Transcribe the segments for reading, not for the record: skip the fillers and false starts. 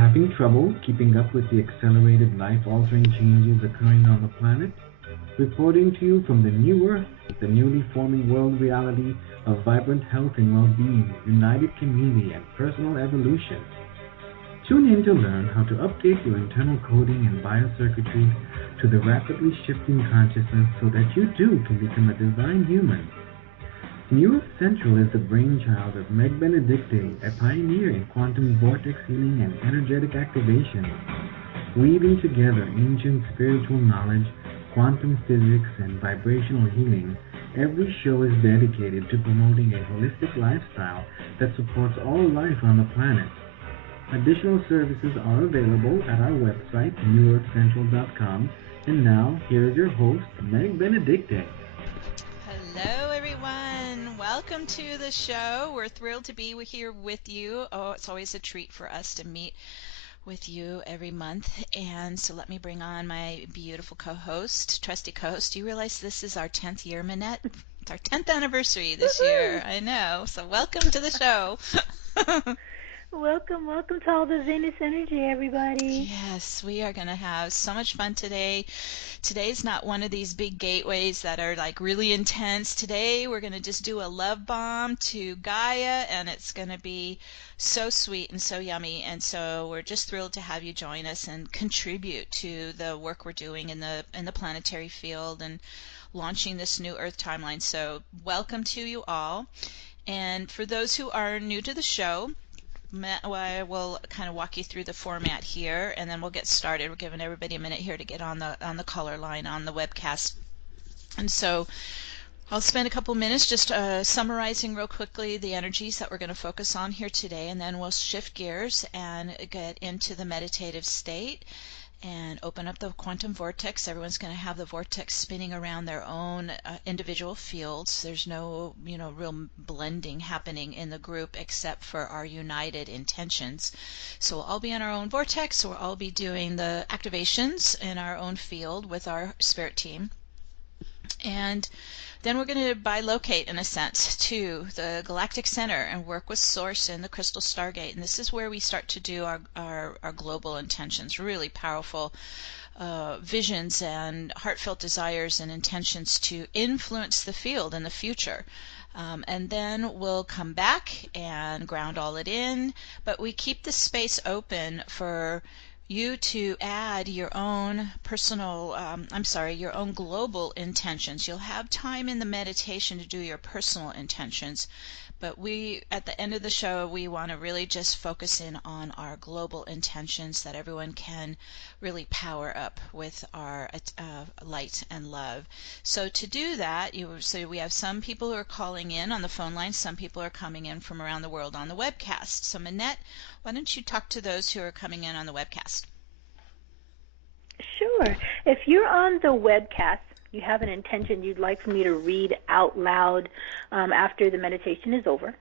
Having trouble keeping up with the accelerated life-altering changes occurring on the planet? Reporting to you from the new Earth, the newly forming world reality of vibrant health and well-being, united community, and personal evolution. Tune in to learn how to update your internal coding and biocircuitry to the rapidly shifting consciousness so that you too can become a divine human. New Earth Central is the brainchild of Meg Benedicte, a pioneer in quantum vortex healing and energetic activation. Weaving together ancient spiritual knowledge, quantum physics, and vibrational healing, every show is dedicated to promoting a holistic lifestyle that supports all life on the planet. Additional services are available at our website, newearthcentral.com. And now, here is your host, Meg Benedicte. Hello, everyone. Welcome to the show. We're thrilled to be here with you. Oh, it's always a treat for us to meet with you every month. And so let me bring on my beautiful co-host, trusty co-host. Do you realize this is our 10th year, Minette? It's our 10th anniversary this year. I know. So welcome to the show. Welcome to all the Venus energy, everybody. Yes, we are going to have so much fun today. Today's not one of these big gateways that are like really intense. Today we're going to just do a love bomb to Gaia, and it's going to be so sweet and so yummy. And so we're just thrilled to have you join us and contribute to the work we're doing in the planetary field and launching this new Earth timeline. So welcome to you all. And for those who are new to the show, I will kind of walk you through the format here, and then we'll get started. We're giving everybody a minute here to get on the caller line on the webcast. And so I'll spend a couple minutes just summarizing real quickly the energies that we're going to focus on here today, and then we'll shift gears and get into the meditative state and open up the quantum vortex. Everyone's going to have the vortex spinning around their own individual fields. There's no, real blending happening in the group except for our united intentions. So we'll all be in our own vortex. So we'll all be doing the activations in our own field with our spirit team. And then we're going to bilocate, in a sense, to the Galactic Center and work with Source in the Crystal Stargate. And this is where we start to do our global intentions, really powerful visions and heartfelt desires and intentions to influence the field in the future. And then we'll come back and ground all it in, but we keep the space open for you to add your own personal, your own global intentions. You'll have time in the meditation to do your personal intentions, but at the end of the show, we want to really just focus in on our global intentions that everyone can really power up with our light and love. So to do that, we have some people who are calling in on the phone line, some people are coming in from around the world on the webcast. So Minette, why don't you talk to those who are coming in on the webcast? Sure. If you're on the webcast, you have an intention you'd like for me to read out loud after the meditation is over,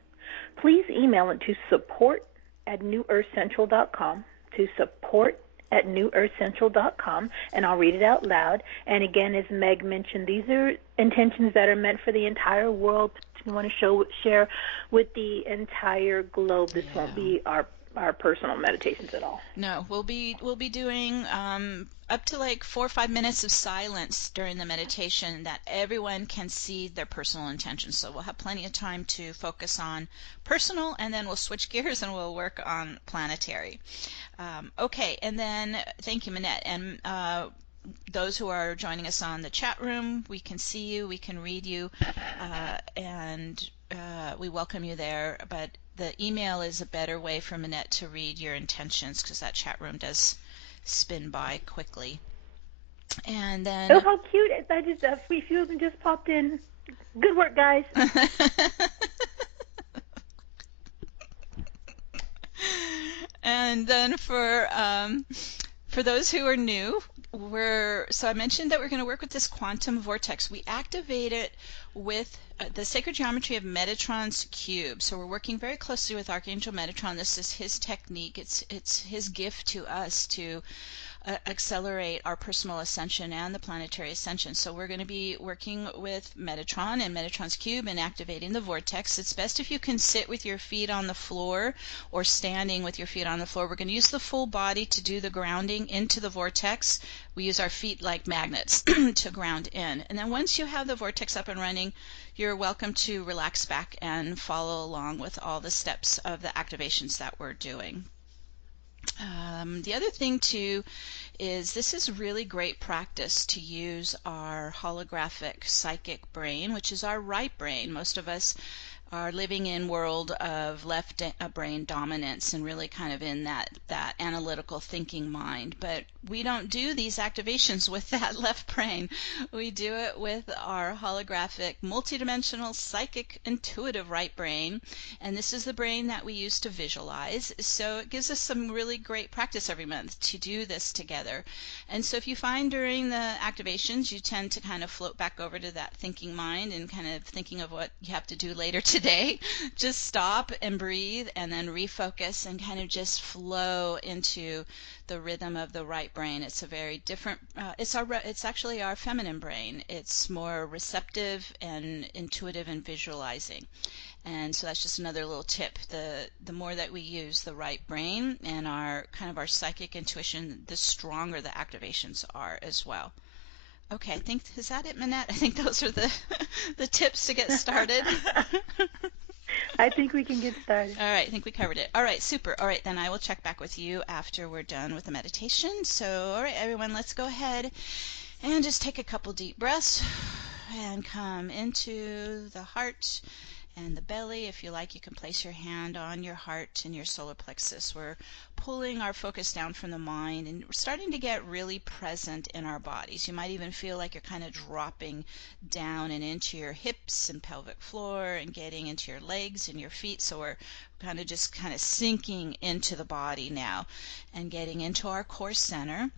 please email it to support@newearthcentral.com, support@newearthcentral.com, and I'll read it out loud. And again, as Meg mentioned, these are intentions that are meant for the entire world. We want to share with the entire globe. This won't be our personal meditations at all. No, we'll be doing up to like 4 or 5 minutes of silence during the meditation that everyone can see their personal intentions. So we'll have plenty of time to focus on personal, and then we'll switch gears and we'll work on planetary. Okay, and then thank you, Minette. And those who are joining us on the chat room, we can see you, we can read you, and we welcome you there. But the email is a better way for Minette to read your intentions, because that chat room does spin by quickly. And then how cute! I just a few of them just popped in. Good work, guys. And then for those who are new, so I mentioned that we're going to work with this quantum vortex. We activate it with the sacred geometry of Metatron's cube. So we're working very closely with Archangel Metatron. This is his technique. It's his gift to us to accelerate our personal ascension and the planetary ascension. So we're going to be working with Metatron and Metatron's cube and activating the vortex. It's best if you can sit with your feet on the floor or standing with your feet on the floor. We're going to use the full body to do the grounding into the vortex. We use our feet like magnets to ground in. And then once you have the vortex up and running, you're welcome to relax back and follow along with all the steps of the activations that we're doing. The other thing too is this is really great practice to use our holographic psychic brain, which is our right brain. Most of us are living in world of left brain dominance and really kind of in that analytical thinking mind. But we don't do these activations with that left brain. We do it with our holographic, multidimensional, psychic, intuitive right brain. And this is the brain that we use to visualize. So it gives us some really great practice every month to do this together. And so if you find during the activations you tend to kind of float back over to that thinking mind and kind of thinking of what you have to do later today, just stop and breathe and then refocus and kind of just flow into the rhythm of the right brain. It's a very different, it's actually our feminine brain. It's more receptive and intuitive and visualizing. And so that's just another little tip. The more that we use the right brain and our kind of our psychic intuition, the stronger the activations are as well. Okay, I think, is that it, Manette? I think those are the the tips to get started. I think we can get started. All right, I think we covered it. All right, super. All right, then I will check back with you after we're done with the meditation. So, all right, everyone, let's go ahead and just take a couple deep breaths and come into the heart and the belly. If you like, you can place your hand on your heart and your solar plexus. We're pulling our focus down from the mind and we're starting to get really present in our bodies. You might even feel like you're kind of dropping down and into your hips and pelvic floor and getting into your legs and your feet. So we're kind of sinking into the body now and getting into our core center.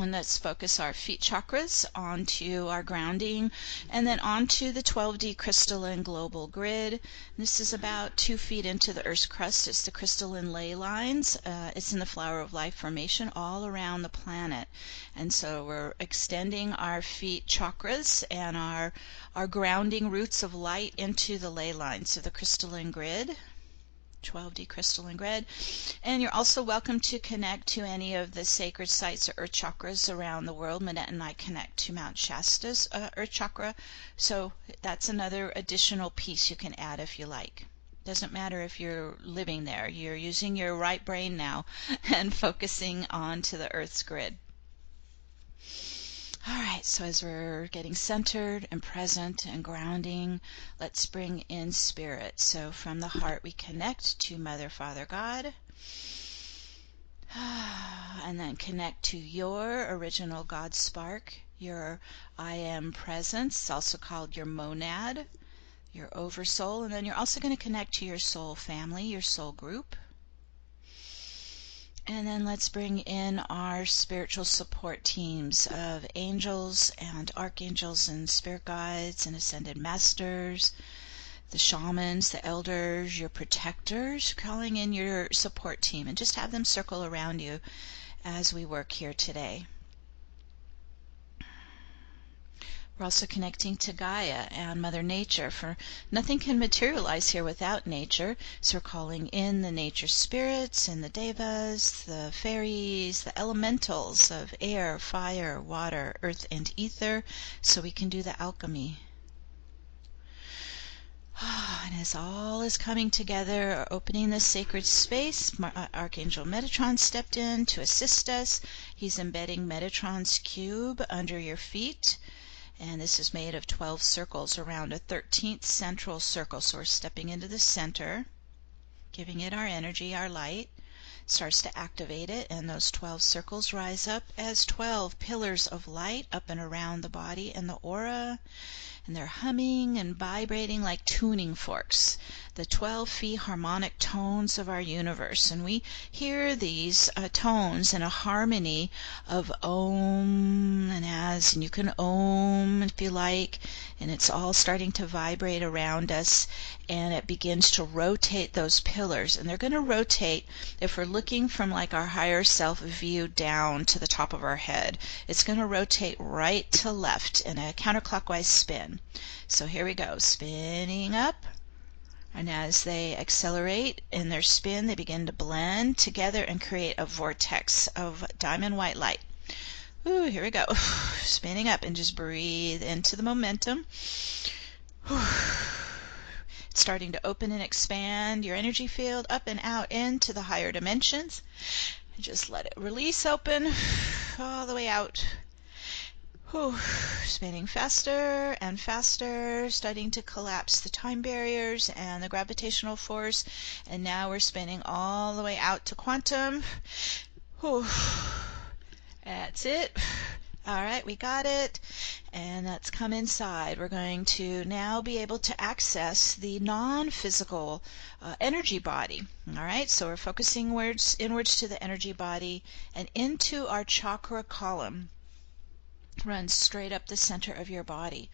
And let's focus our feet chakras onto our grounding and then onto the 12D crystalline global grid. This is about 2 feet into the Earth's crust. It's the crystalline ley lines. It's in the flower of life formation all around the planet. And so we're extending our feet chakras and our grounding roots of light into the ley lines of the crystalline grid. 12D crystalline grid. And you're also welcome to connect to any of the sacred sites or earth chakras around the world. Manette and I connect to Mount Shasta's earth chakra, so that's another additional piece you can add if you like. Doesn't matter if you're living there. You're using your right brain now and focusing on to the earth's grid. All right, so as we're getting centered and present and grounding, let's bring in spirit. So from the heart we connect to Mother, Father, God, and then connect to your original God spark, your I am presence, also called your monad, your oversoul, and then you're also going to connect to your soul family, your soul group. And then let's bring in our spiritual support teams of angels and archangels and spirit guides and ascended masters, the shamans, the elders, your protectors, calling in your support team, and just have them circle around you as we work here today. We're also connecting to Gaia and Mother Nature, for nothing can materialize here without nature. So we're calling in the nature spirits and the devas, the fairies, the elementals of air, fire, water, earth, and ether, so we can do the alchemy. And as all is coming together, opening this sacred space, Archangel Metatron stepped in to assist us. He's embedding Metatron's cube under your feet. And this is made of 12 circles around a 13th central circle. So we're stepping into the center, giving it our energy, our light. It starts to activate it, and those 12 circles rise up as 12 pillars of light up and around the body and the aura. And they're humming and vibrating like tuning forks. the 12 Phi harmonic tones of our universe. And we hear these tones in a harmony of Om and As, and you can Om if you like, and it's all starting to vibrate around us, and it begins to rotate those pillars. And they're going to rotate, if we're looking from like our higher self view down to the top of our head, it's going to rotate right to left in a counterclockwise spin. So here we go, spinning up. And as they accelerate in their spin, they begin to blend together and create a vortex of diamond white light. Ooh, here we go. Spinning up, and just breathe into the momentum. It's starting to open and expand your energy field up and out into the higher dimensions. And just let it release open all the way out. Spinning faster and faster, starting to collapse the time barriers and the gravitational force. And now we're spinning all the way out to quantum. That's it. All right, we got it. And let's come inside. We're going to now be able to access the non-physical energy body. All right, so we're focusing inwards to the energy body and into our chakra column. Runs straight up the center of your body.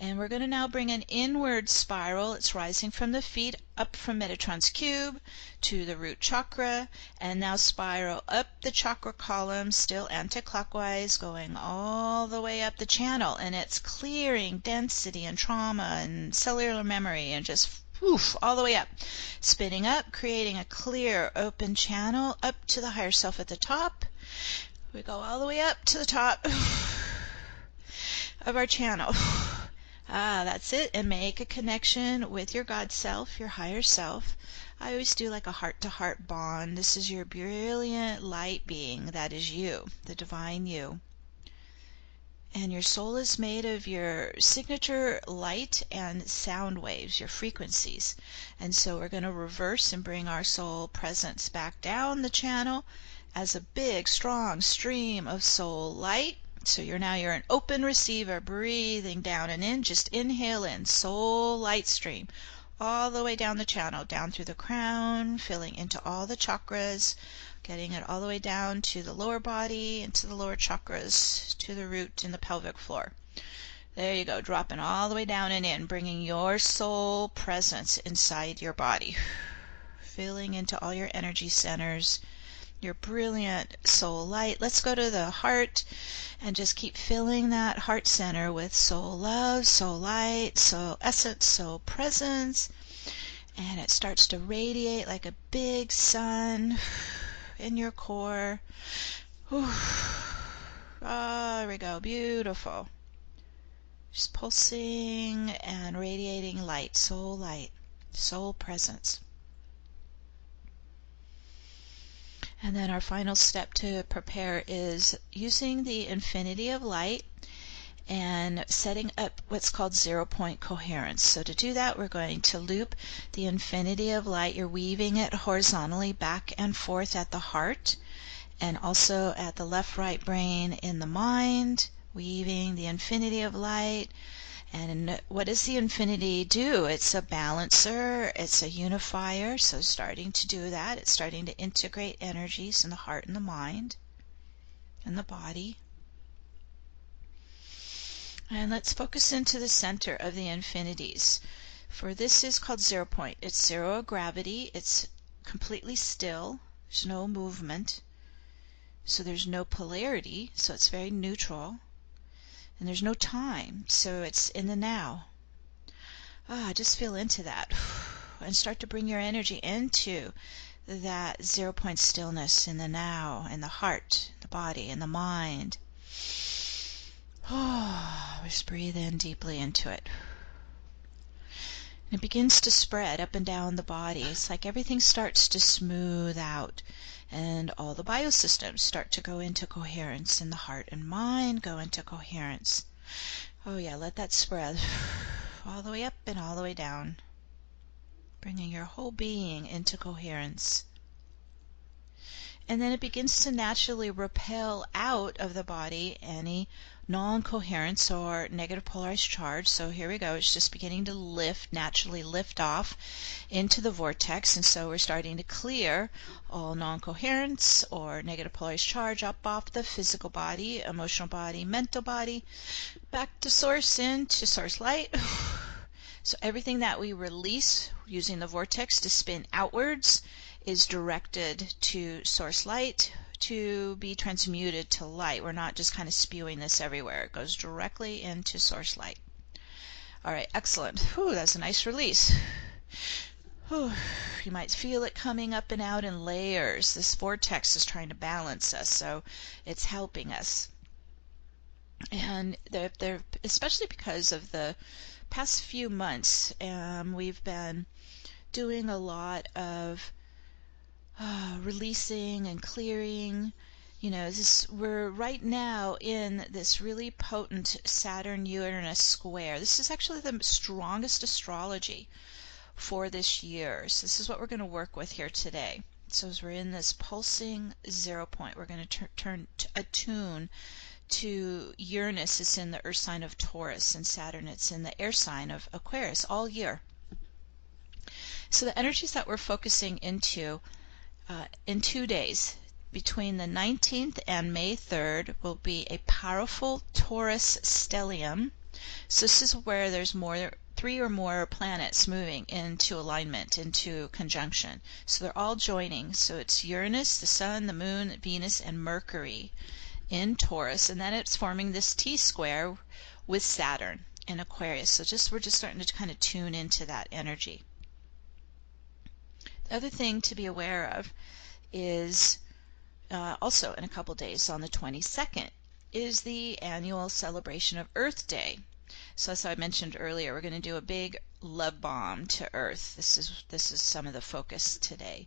And we're going to now bring an inward spiral. It's rising from the feet up from Metatron's cube to the root chakra, and now spiral up the chakra column, still anti-clockwise, going all the way up the channel, and it's clearing density and trauma and cellular memory, and just all the way up, spinning up, creating a clear open channel up to the higher self at the top. We go all the way up to the top of our channel. That's it. And make a connection with your God self, your higher self. I always do like a heart-to-heart bond. This is your brilliant light being. That is you, the divine you. And your soul is made of your signature light and sound waves, your frequencies. And so we're going to reverse and bring our soul presence back down the channel as a big, strong stream of soul light. So you're an open receiver, breathing down and in. Just inhale in, soul light stream, all the way down the channel, down through the crown, filling into all the chakras, getting it all the way down to the lower body, into the lower chakras, to the root and the pelvic floor. There you go, dropping all the way down and in, bringing your soul presence inside your body, filling into all your energy centers, your brilliant soul light. Let's go to the heart and just keep filling that heart center with soul love, soul light, soul essence, soul presence. And it starts to radiate like a big sun in your core. There we go. Beautiful. Just pulsing and radiating light, soul presence. And then our final step to prepare is using the infinity of light and setting up what's called 0-point coherence. So to do that, we're going to loop the infinity of light. You're weaving it horizontally back and forth at the heart and also at the left-right brain in the mind, weaving the infinity of light. And what does the infinity do? It's a balancer, it's a unifier, so starting to do that. It's starting to integrate energies in the heart and the mind and the body. And let's focus into the center of the infinities. For this is called 0-point. It's zero gravity, it's completely still, there's no movement, so there's no polarity, so it's very neutral. And there's no time, so it's in the now. Just feel into that and start to bring your energy into that 0-point stillness in the now, in the heart, the body, and the mind. Just breathe in deeply into it. And it begins to spread up and down the body. It's like everything starts to smooth out. And all the biosystems start to go into coherence, and the heart and mind go into coherence. Let that spread all the way up and all the way down, bringing your whole being into coherence. And then it begins to naturally repel out of the body any non-coherence or negative polarized charge. So here we go. It's just beginning to naturally lift off into the vortex. And so we're starting to clear all non-coherence or negative polarized charge up off the physical body, emotional body, mental body, back to source, into source light. So everything that we release using the vortex to spin outwards is directed to source light to be transmuted to light. We're not just kind of spewing this everywhere. It goes directly into source light. All right, excellent. Whew, that's a nice release. Whew, you might feel it coming up and out in layers. This vortex is trying to balance us, so it's helping us. And they're especially because of the past few months, we've been doing a lot of releasing and clearing. You know, we're right now in this really potent Saturn-Uranus square. This is actually the strongest astrology for this year. So this is what we're going to work with here today. So as we're in this pulsing 0 point, we're going to attune to Uranus. It's in the earth sign of Taurus, and Saturn, it's in the air sign of Aquarius all year. So the energies that we're focusing into in 2 days, between the 19th and May 3rd, will be a powerful Taurus Stellium. So this is where there's 3 or more planets moving into alignment, into conjunction. So they're all joining. So it's Uranus, the Sun, the Moon, Venus, and Mercury in Taurus, and then it's forming this T-square with Saturn in Aquarius. So we're just starting to kind of tune into that energy. The other thing to be aware of is also in a couple days, on the 22nd, is the annual celebration of Earth Day. So as I mentioned earlier, we're going to do a big love bomb to Earth. This is some of the focus today.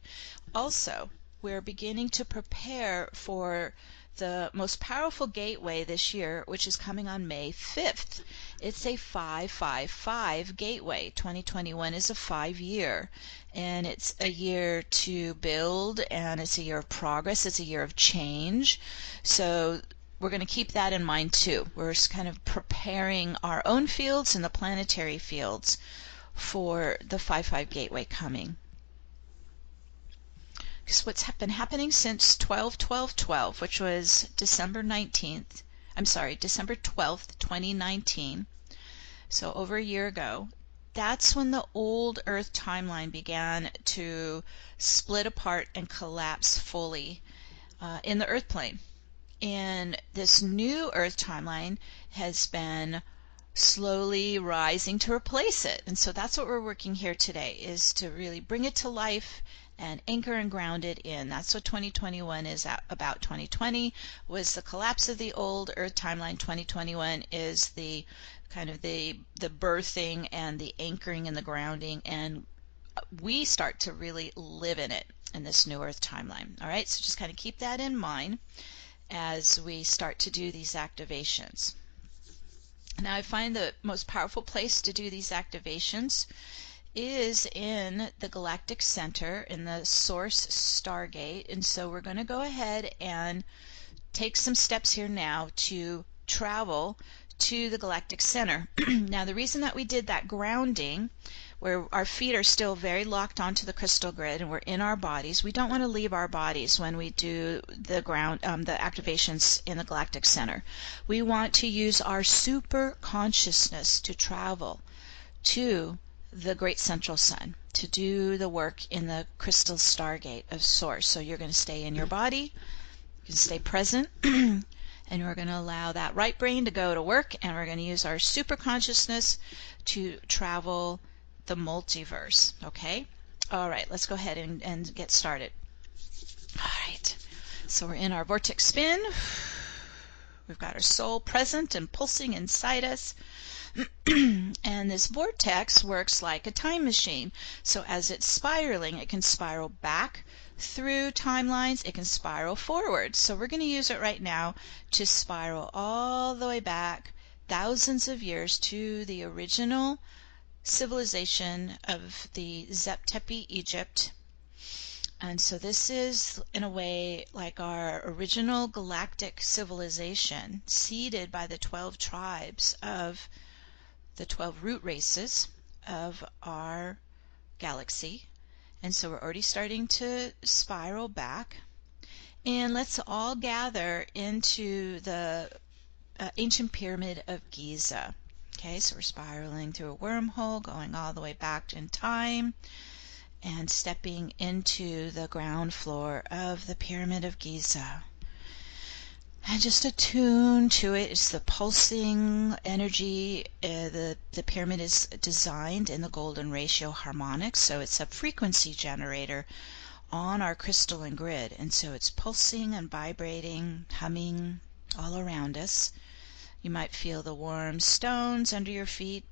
Also, we're beginning to prepare for the most powerful gateway this year, which is coming on May 5th. It's a 555 gateway. 2021 is a 5-year, and it's a year to build, and it's a year of progress. It's a year of change. So we're going to keep that in mind too. We're just kind of preparing our own fields and the planetary fields for the 5-5 gateway coming. Because what's been happening since 12/12/12, which was December 12th, 2019, so over a year ago, that's when the old Earth timeline began to split apart and collapse fully in the Earth plane. And this new Earth timeline has been slowly rising to replace it. And so that's what we're working here today, is to really bring it to life and anchor and ground it in. That's what 2021 is about. 2020 was the collapse of the old Earth timeline. 2021 is the kind of the birthing and the anchoring and the grounding, and we start to really live in it in this new Earth timeline. All right, so just kind of keep that in mind as we start to do these activations. Now, I find the most powerful place to do these activations is in the Galactic Center, in the Source Stargate. And so we're going to go ahead and take some steps here now to travel to the Galactic Center. Now, the reason that we did that grounding, where our feet are still very locked onto the crystal grid and we're in our bodies, we don't want to leave our bodies when we do the the activations in the Galactic Center. We want to use our super consciousness to travel to the great central sun, to do the work in the crystal stargate of Source. So you're going to stay in your body, you can stay present, and we're going to allow that right brain to go to work, and we're going to use our super consciousness to travel the multiverse. Okay? All right, let's go ahead and get started. All right, so we're in our vortex spin. We've got our soul present and pulsing inside us. And this vortex works like a time machine. So as it's spiraling, it can spiral back through timelines, it can spiral forward. So we're going to use it right now to spiral all the way back thousands of years to the original civilization of the Zep Tepi, Egypt, And so this is, in a way, like our original galactic civilization, seeded by the 12 tribes of the 12 root races of our galaxy. And so we're already starting to spiral back. And let's all gather into the ancient pyramid of Giza. Okay, so we're spiraling through a wormhole, going all the way back in time, and stepping into the ground floor of the Pyramid of Giza. And just attune to it. It's the pulsing energy. The pyramid is designed in the golden ratio harmonics, so it's a frequency generator on our crystalline grid. And so it's pulsing and vibrating, humming all around us. You might feel the warm stones under your feet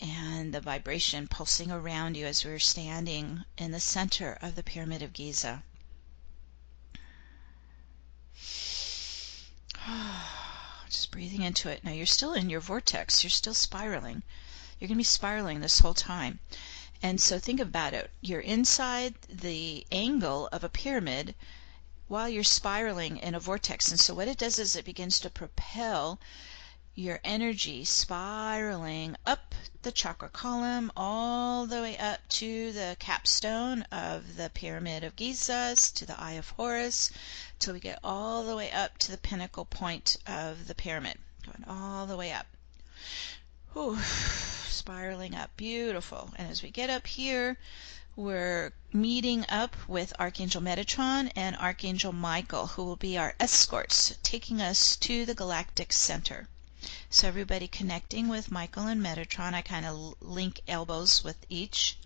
and the vibration pulsing around you as we're standing in the center of the Pyramid of Giza. Just breathing into it. Now you're still in your vortex. You're still spiraling. You're going to be spiraling this whole time. And so think about it. You're inside the angle of a pyramid while you're spiraling in a vortex. And so what it does is it begins to propel your energy spiraling up the chakra column all the way up to the capstone of the Pyramid of Giza, to the Eye of Horus, till we get all the way up to the pinnacle point of the pyramid, going all the way up. Whew, spiraling up, beautiful. And as we get up here, we're meeting up with Archangel Metatron and Archangel Michael, who will be our escorts, taking us to the galactic center. So everybody connecting with Michael and Metatron. I kind of link elbows with each.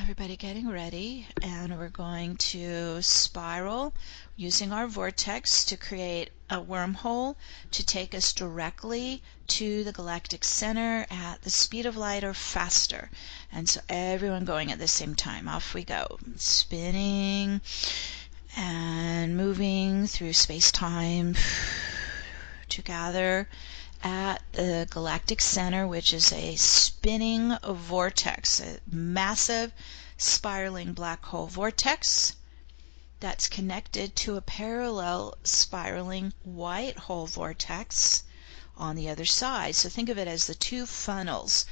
Everybody getting ready, and we're going to spiral using our vortex to create a wormhole to take us directly to the galactic center at the speed of light or faster. And so everyone going at the same time. Off we go. Spinning and moving through space-time to gather at the galactic center, which is a spinning vortex, a massive spiraling black hole vortex that's connected to a parallel spiraling white hole vortex on the other side. So think of it as the two funnels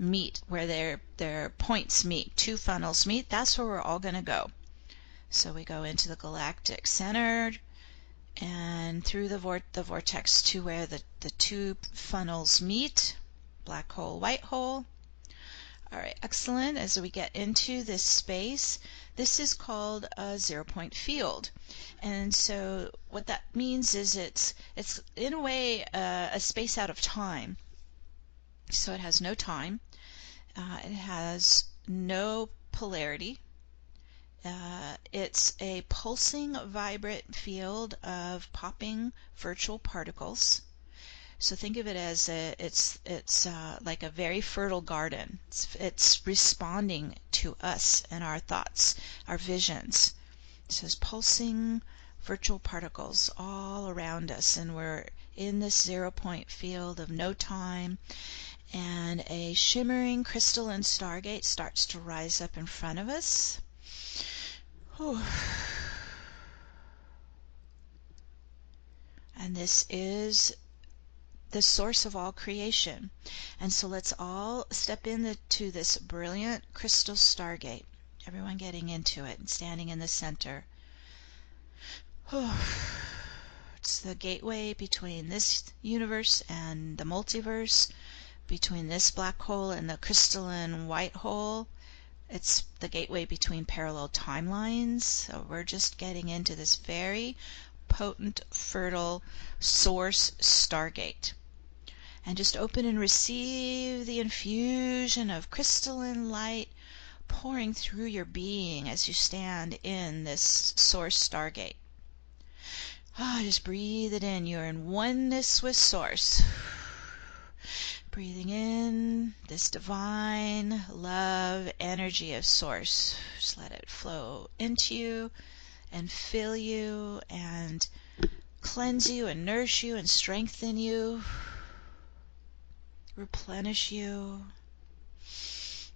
meet, where their points meet. Two funnels meet. That's where we're all going to go. So we go into the galactic center and through the vortex to where the two funnels meet, black hole, white hole. All right, excellent. As we get into this space, this is called a zero-point field. And so what that means is it's in a way a space out of time. So it has no time. It has no polarity. It's a pulsing, vibrant field of popping virtual particles. So think of it as it's like a very fertile garden. It's responding to us and our thoughts, our visions. It says pulsing virtual particles all around us, and we're in this zero-point field of no time. And a shimmering crystalline stargate starts to rise up in front of us. And this is the source of all creation. And so let's all step into this brilliant crystal stargate. Everyone getting into it and standing in the center. It's the gateway between this universe and the multiverse, between this black hole and the crystalline white hole. It's the gateway between parallel timelines. So we're just getting into this very potent, fertile source stargate. And just open and receive the infusion of crystalline light pouring through your being as you stand in this source stargate. Just breathe it in. You're in oneness with source. Breathing in this divine love energy of source. Just let it flow into you and fill you and cleanse you and nourish you and strengthen you, replenish you.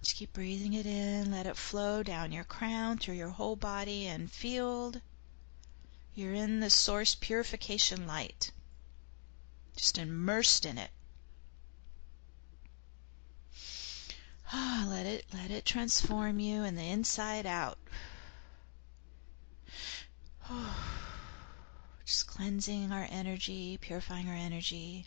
Just keep breathing it in. Let it flow down your crown, through your whole body and field. You're in the source purification light. Just immersed in it. Let it transform you in the inside out. Just cleansing our energy, purifying our energy.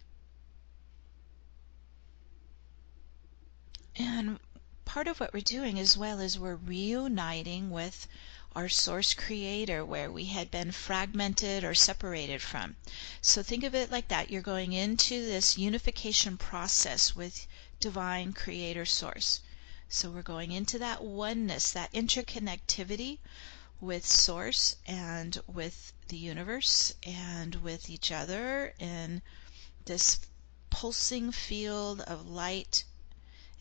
And part of what we're doing as well is we're reuniting with our source creator, where we had been fragmented or separated from. So think of it like that. You're going into this unification process with divine creator source. So we're going into that oneness, that interconnectivity with source and with the universe and with each other in this pulsing field of light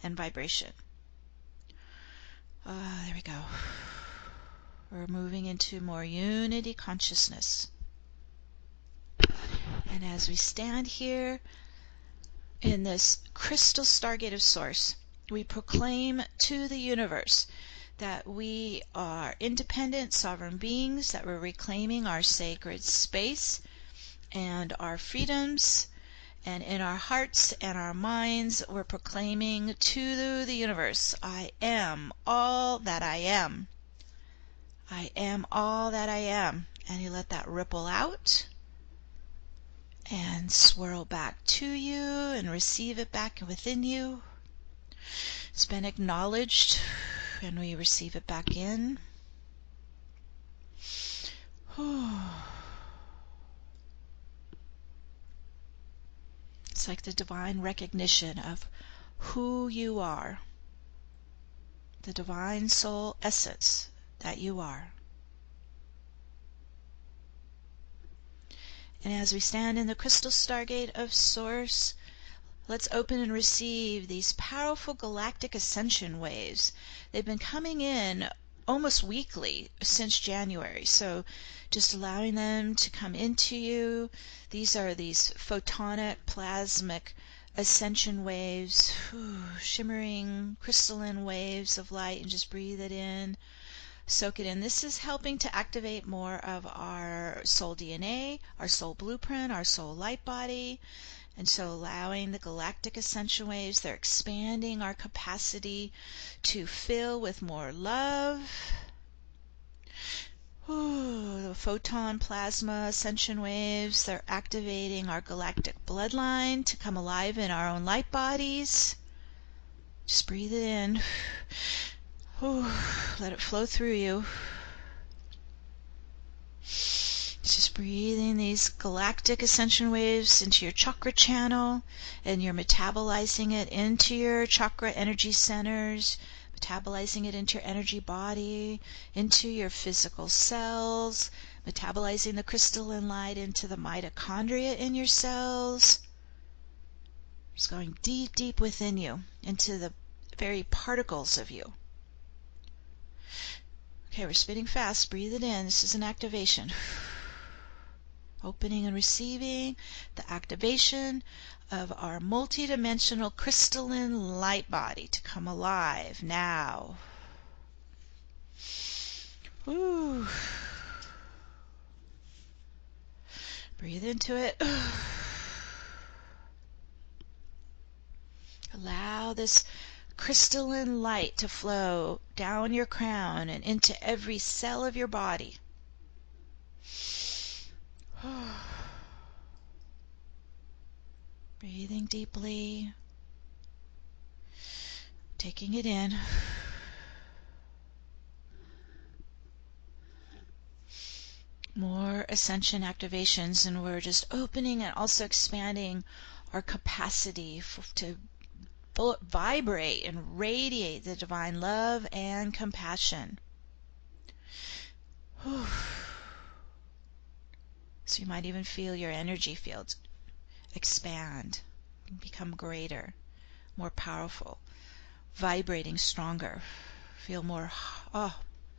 and vibration. There we go. We're moving into more unity consciousness. And as we stand here in this crystal stargate of source, we proclaim to the universe that we are independent, sovereign beings, that we're reclaiming our sacred space and our freedoms. And in our hearts and our minds, we're proclaiming to the universe, I am all that I am. I am all that I am. And you let that ripple out and swirl back to you and receive it back within you. It's been acknowledged, and we receive it back in. It's like the divine recognition of who you are, the divine soul essence that you are. And as we stand in the crystal stargate of source, let's open and receive these powerful galactic ascension waves. They've been coming in almost weekly since January, so just allowing them to come into you. These are these photonic, plasmic ascension waves, shimmering crystalline waves of light, and just breathe it in. Soak it in. This is helping to activate more of our soul DNA, our soul blueprint, our soul light body. And so allowing the galactic ascension waves, they're expanding our capacity to fill with more love. The photon plasma ascension waves, they're activating our galactic bloodline to come alive in our own light bodies. Just breathe it in. Let it flow through you. Just breathing these galactic ascension waves into your chakra channel, and you're metabolizing it into your chakra energy centers, metabolizing it into your energy body, into your physical cells, metabolizing the crystalline light into the mitochondria in your cells. It's going deep, deep within you, into the very particles of you. Okay, we're spinning fast. Breathe it in. This is an activation. Opening and receiving the activation of our multidimensional crystalline light body to come alive now. Breathe into it. Allow this crystalline light to flow down your crown and into every cell of your body. Breathing deeply, taking it in. More ascension activations, and we're just opening and also expanding our capacity to vibrate and radiate the divine love and compassion. So you might even feel your energy fields expand, become greater, more powerful, vibrating stronger. Feel more,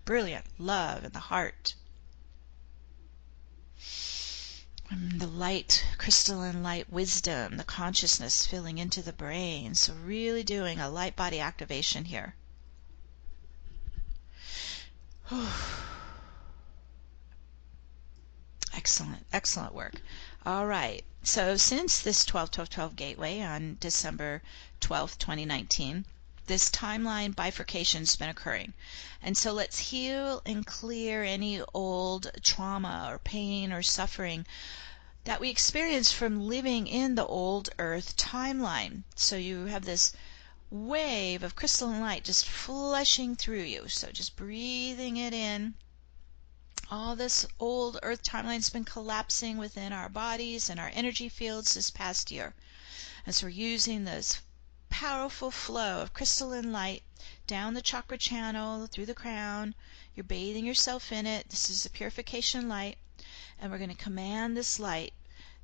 brilliant love in the heart. And the light, crystalline light wisdom, the consciousness filling into the brain. So really doing a light body activation here. Excellent, excellent work. All right. So since this 12-12-12 gateway on December 12th, 2019, this timeline bifurcation's been occurring. And so let's heal and clear any old trauma or pain or suffering that we experienced from living in the old Earth timeline. So you have this wave of crystalline light just flushing through you. So just breathing it in. All this old Earth timeline's been collapsing within our bodies and our energy fields this past year. And so we're using this powerful flow of crystalline light down the chakra channel, through the crown. You're bathing yourself in it. This is a purification light. And we're going to command this light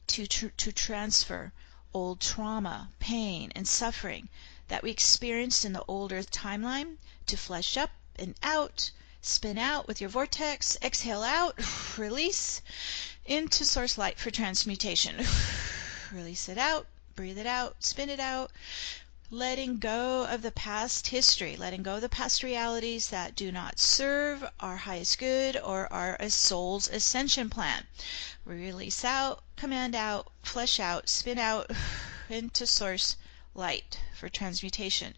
to transfer old trauma, pain, and suffering that we experienced in the old Earth timeline to flush up and out. Spin out with your vortex, exhale out, release into source light for transmutation. Release it out, breathe it out, spin it out, letting go of the past history, letting go of the past realities that do not serve our highest good or our soul's ascension plan. Release out, command out, flush out, spin out into source light for transmutation.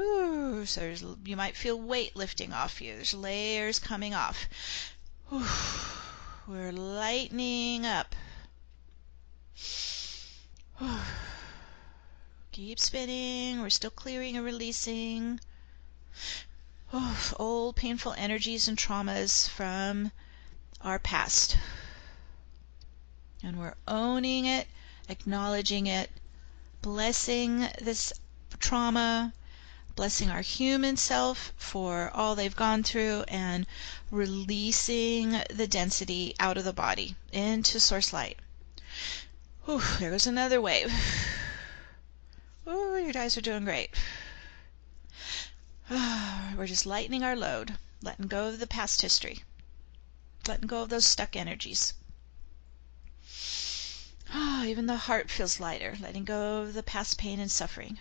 Ooh, so you might feel weight lifting off you. There's layers coming off. Ooh, we're lightening up. Ooh. Keep spinning. We're still clearing and releasing. Ooh, old painful energies and traumas from our past. And we're owning it, acknowledging it, blessing this trauma, blessing our human self for all they've gone through, and releasing the density out of the body into source light. Whew, there goes another wave. Oh, you guys are doing great. We're just lightening our load, letting go of the past history, letting go of those stuck energies. Even the heart feels lighter, letting go of the past pain and suffering.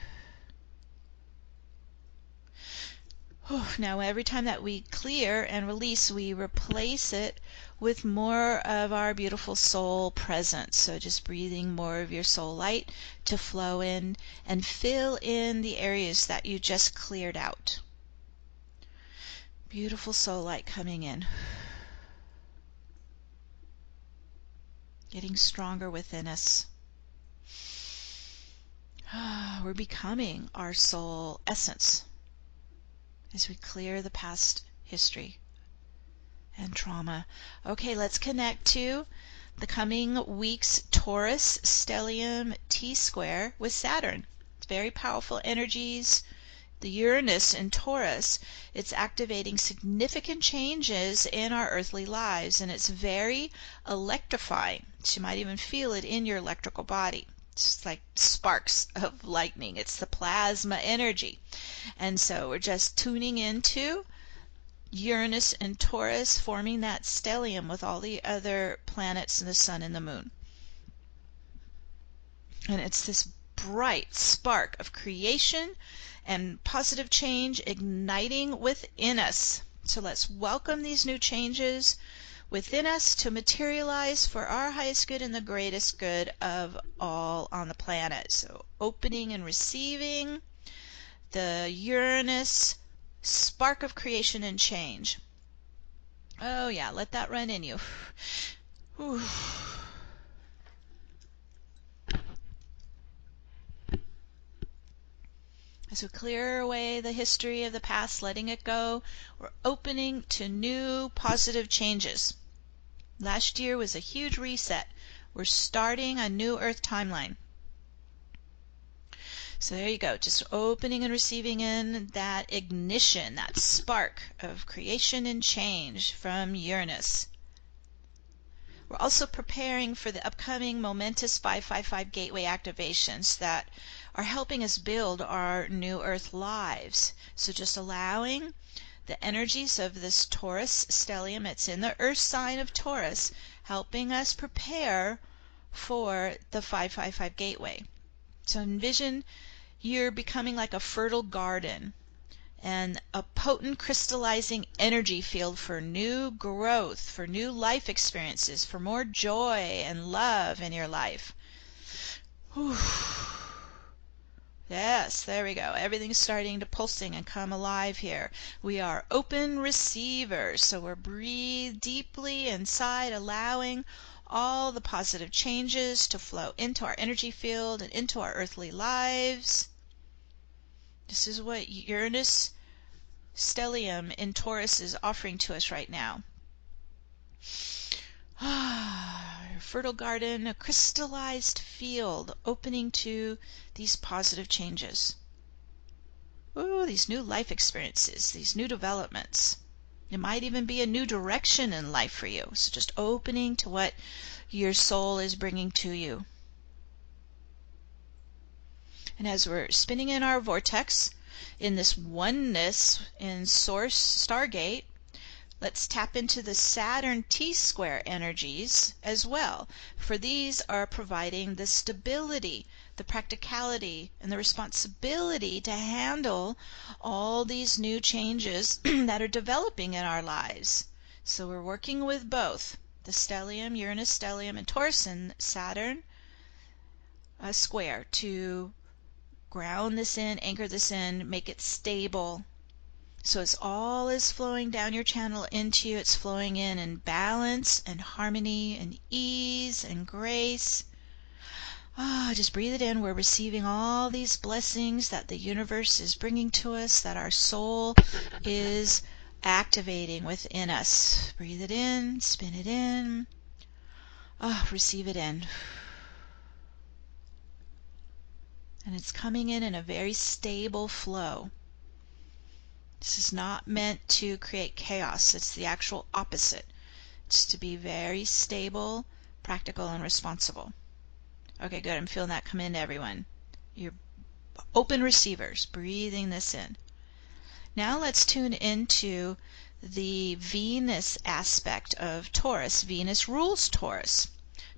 Now every time that we clear and release, we replace it with more of our beautiful soul presence. So just breathing more of your soul light to flow in and fill in the areas that you just cleared out. Beautiful soul light coming in. Getting stronger within us. We're becoming our soul essence as we clear the past history and trauma. Okay, let's connect to the coming week's Taurus Stellium T-Square with Saturn. It's very powerful energies. The Uranus in Taurus, it's activating significant changes in our earthly lives, and it's very electrifying. So you might even feel it in your electrical body. It's like sparks of lightning. It's the plasma energy. And so we're just tuning into Uranus and Taurus, forming that stellium with all the other planets and the sun and the moon. And it's this bright spark of creation and positive change igniting within us. So let's welcome these new changes within us to materialize for our highest good and the greatest good of all on the planet. So opening and receiving the Uranus spark of creation and change. Oh yeah, let that run in you. Whew. As we clear away the history of the past, letting it go, we're opening to new positive changes. Last year was a huge reset. We're starting a new Earth timeline. So there you go, just opening and receiving in that ignition, that spark of creation and change from Uranus. We're also preparing for the upcoming momentous 555 gateway activations that are helping us build our new Earth lives. So just allowing the energies of this Taurus stellium, it's in the Earth sign of Taurus, helping us prepare for the 555 gateway. So envision you're becoming like a fertile garden, and a potent crystallizing energy field for new growth, for new life experiences, for more joy and love in your life. Whew. Yes, there we go. Everything's starting to pulsing and come alive here. We are open receivers, so we're breathe deeply inside, allowing all the positive changes to flow into our energy field and into our earthly lives. This is what Uranus Stellium in Taurus is offering to us right now. Fertile garden, a crystallized field opening to these positive changes. Ooh, these new life experiences, these new developments. It might even be a new direction in life for you. So just opening to what your soul is bringing to you. And as we're spinning in our vortex, in this oneness in Source Stargate, let's tap into the Saturn T-Square energies as well, for these are providing the stability, the practicality, and the responsibility to handle all these new changes that are developing in our lives. So we're working with both the stellium, Uranus stellium, and Taurus and Saturn square to ground this in, anchor this in, make it stable. So as all is flowing down your channel into you, it's flowing in balance and harmony and ease and grace. Just breathe it in. We're receiving all these blessings that the universe is bringing to us, that our soul is activating within us. Breathe it in, spin it in. Receive it in. And it's coming in a very stable flow. This is not meant to create chaos. It's the actual opposite. It's to be very stable, practical, and responsible. Okay, good. I'm feeling that come into everyone. You're open receivers, breathing this in. Now let's tune into the Venus aspect of Taurus. Venus rules Taurus.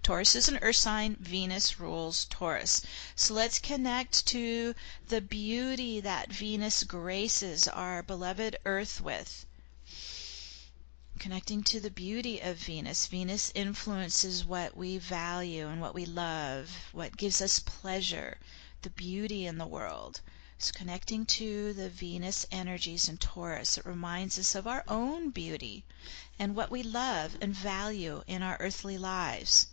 Taurus is an earth sign. Venus rules Taurus. So let's connect to the beauty that Venus graces our beloved earth with. Connecting to the beauty of Venus. Venus influences what we value and what we love, what gives us pleasure, the beauty in the world. So connecting to the Venus energies in Taurus, it reminds us of our own beauty and what we love and value in our earthly lives.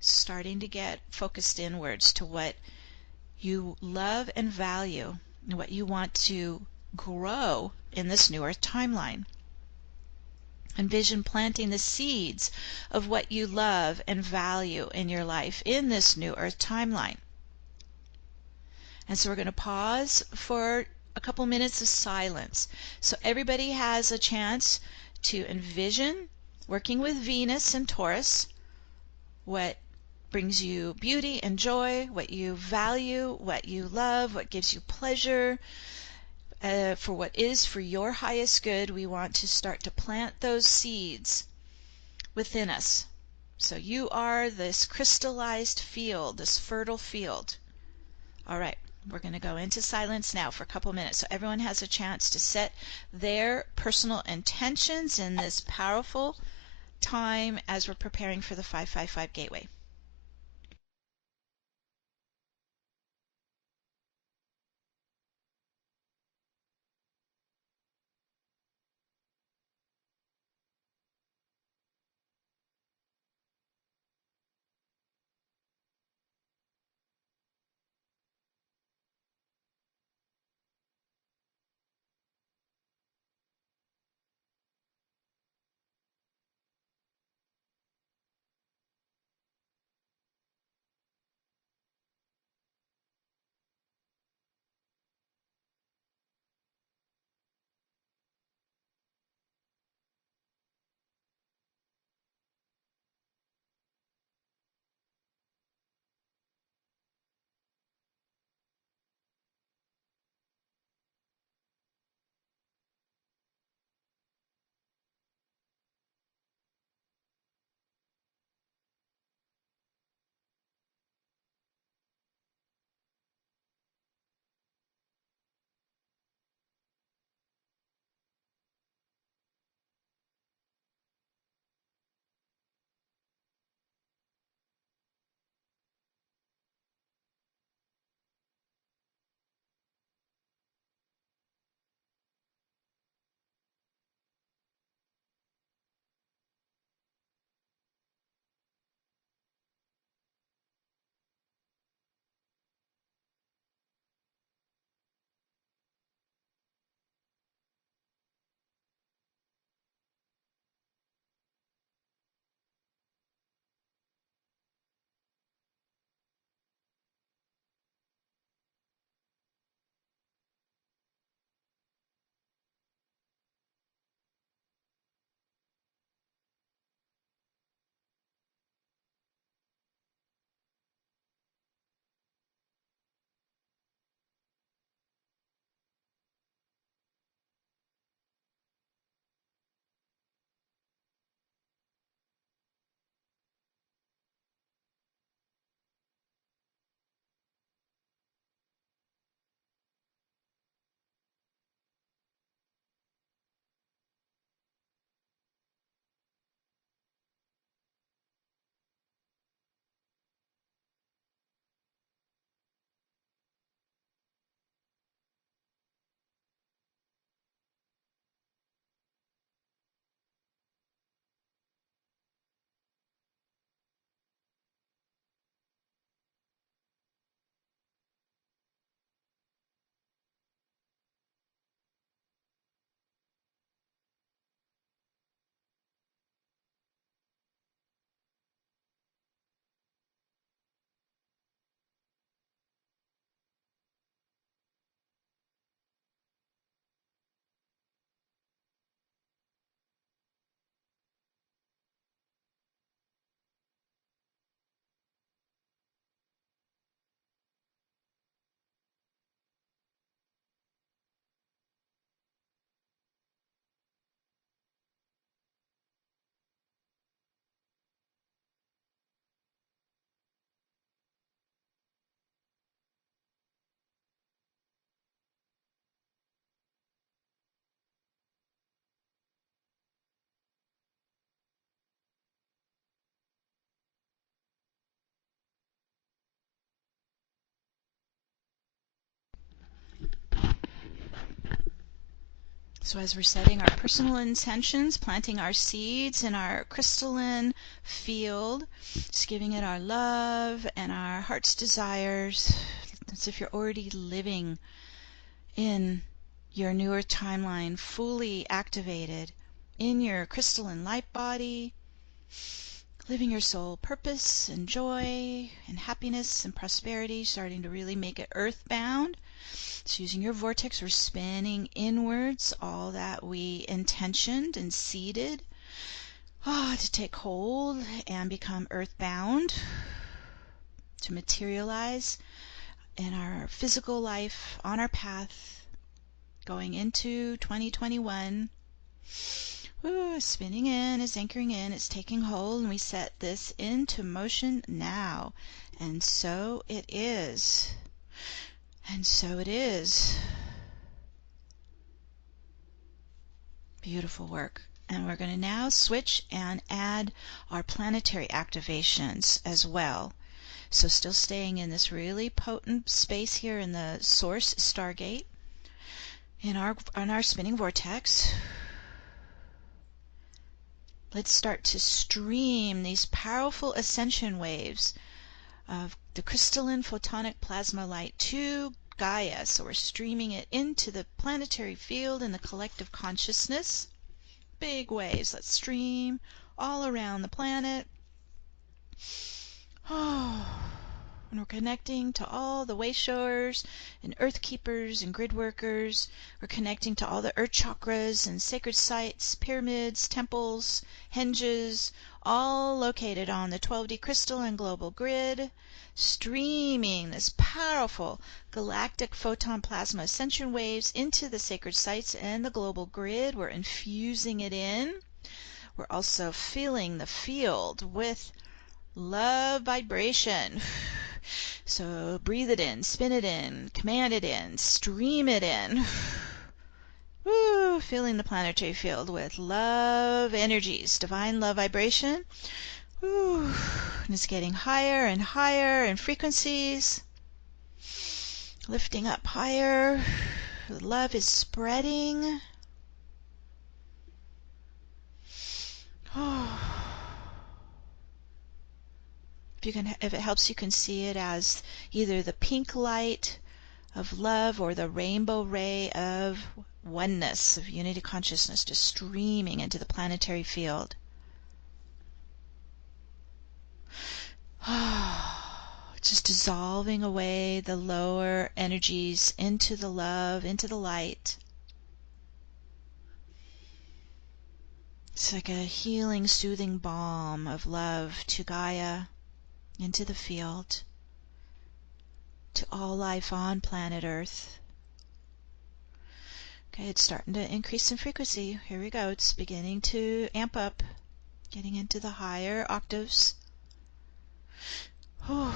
Starting to get focused inwards to what you love and value and what you want to grow in this new earth timeline. Envision planting the seeds of what you love and value in your life in this new earth timeline. And so we're going to pause for a couple minutes of silence. So everybody has a chance to envision working with Venus and Taurus, what brings you beauty and joy, what you value, what you love, what gives you pleasure. For what is for your highest good, we want to start to plant those seeds within us. So you are this crystallized field, this fertile field. All right, we're going to go into silence now for a couple minutes so everyone has a chance to set their personal intentions in this powerful time as we're preparing for the 555 Gateway. So as we're setting our personal intentions, planting our seeds in our crystalline field, just giving it our love and our heart's desires, as if you're already living in your new Earth timeline, fully activated in your crystalline light body, living your soul purpose and joy and happiness and prosperity, starting to really make it earthbound. So using your vortex, we're spinning inwards all that we intentioned and seeded to take hold and become earthbound, to materialize in our physical life on our path going into 2021. Spinning in, it's anchoring in, it's taking hold, and we set this into motion now. And so it is. And so it is. Beautiful work. And we're going to now switch and add our planetary activations as well. So still staying in this really potent space here in the source stargate, in our spinning vortex. Let's start to stream these powerful ascension waves of the crystalline photonic plasma light to Gaia. So we're streaming it into the planetary field and the collective consciousness. Big waves. Let's stream all around the planet. And we're connecting to all the wayshowers and earth keepers and grid workers. We're connecting to all the earth chakras and sacred sites, pyramids, temples, henges, all located on the 12D crystal and global grid, streaming this powerful galactic photon plasma ascension waves into the sacred sites and the global grid. We're infusing it in. We're also filling the field with love vibration. So breathe it in, spin it in, command it in, stream it in. Filling the planetary field with love energies, divine love vibration. And it's getting higher and higher in frequencies. Lifting up higher. Love is spreading. If it helps, you can see it as either the pink light of love or the rainbow ray of oneness, of unity consciousness, just streaming into the planetary field. Just dissolving away the lower energies into the love, into the light. It's like a healing, soothing balm of love to Gaia, into the field, to all life on planet Earth. Okay, it's starting to increase in frequency. Here we go. It's beginning to amp up, getting into the higher octaves. And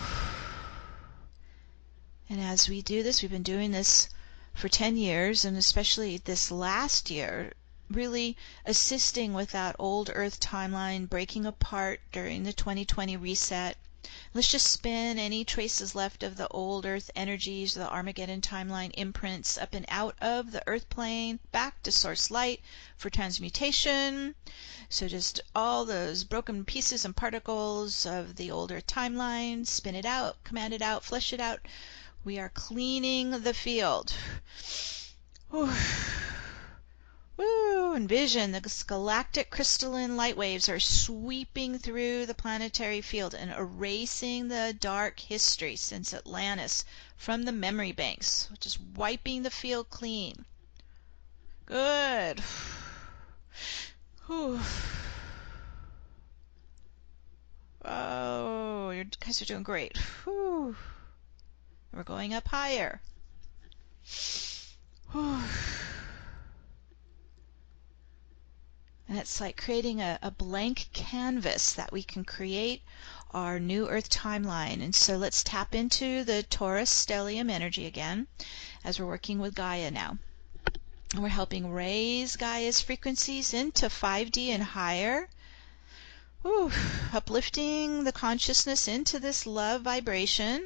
as we do this, we've been doing this for 10 years, and especially this last year, really assisting with that old Earth timeline breaking apart during the 2020 reset. Let's just spin any traces left of the old Earth energies, the Armageddon timeline imprints, up and out of the Earth plane, back to source light for transmutation. So just all those broken pieces and particles of the old Earth timeline, spin it out, command it out, flesh it out. We are cleaning the field. Envision the galactic crystalline light waves are sweeping through the planetary field and erasing the dark history since Atlantis from the memory banks, just wiping the field clean. Good. Oh, you guys are doing great. We're going up higher. And it's like creating a blank canvas that we can create our new Earth timeline. And so let's tap into the Taurus Stellium energy again as we're working with Gaia now. And we're helping raise Gaia's frequencies into 5D and higher. Uplifting the consciousness into this love vibration.